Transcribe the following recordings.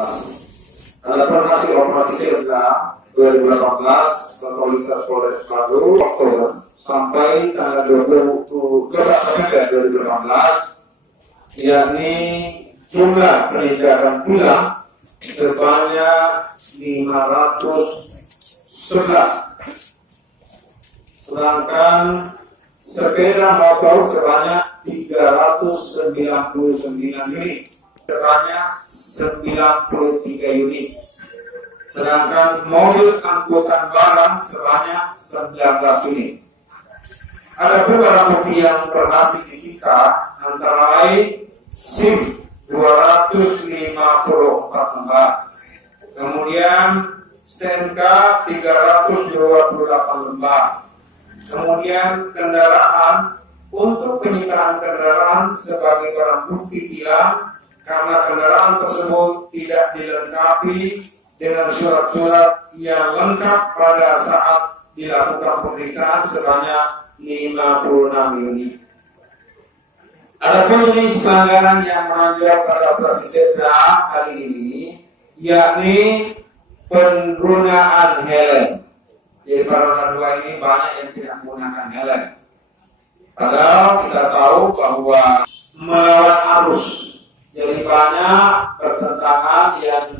Adapun hasil operasi Sirga 2018 Otoritas Polres Padu Oktober sampai tanggal 2018 yakni jumlah peredaran pulang sebanyak 511, sedangkan sepeda motor sebanyak 399 unit sebanyak 93 unit, sedangkan mobil angkutan barang sebanyak 19 unit. Ada beberapa bukti yang berhasil disita, antara lain SIM 254 lembar, kemudian STNK 328 lembar, kemudian kendaraan. Untuk penyitaan kendaraan sebagai barang bukti tilang karena kendaraan tersebut tidak dilengkapi dengan surat-surat yang lengkap pada saat dilakukan pemeriksaan sebanyak 56 unit. Adapun jenis pelanggaran yang menonjol pada operasi Sirga kali ini yakni penggunaan helm. Jadi para dua ini banyak yang tidak menggunakan helm. Padahal kita tahu bahwa melawan arus, jadi banyak pertentangan yang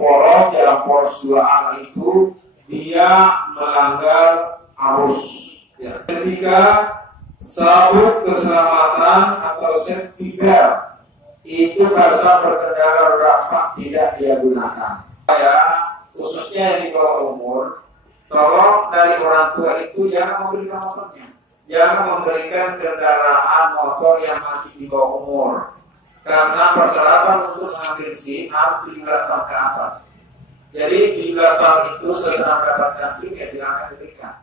poros dalam poros 2 arah itu dia melanggar arus. Ya. Ketiga, sabuk keselamatan atau safety belt itu pada saat berkendara roda 4 tidak dia gunakan. Ya, khususnya yang di bawah umur, tolong dari orang tua itu jangan memberikan motornya. Jangan memberikan kendaraan motor yang masih di bawah umur, karena persyaratan untuk mengambil SIM harus 17 tahun ke atas. Jadi 17 tahun itu setelah mendapatkan SIM ya silakan diberikan.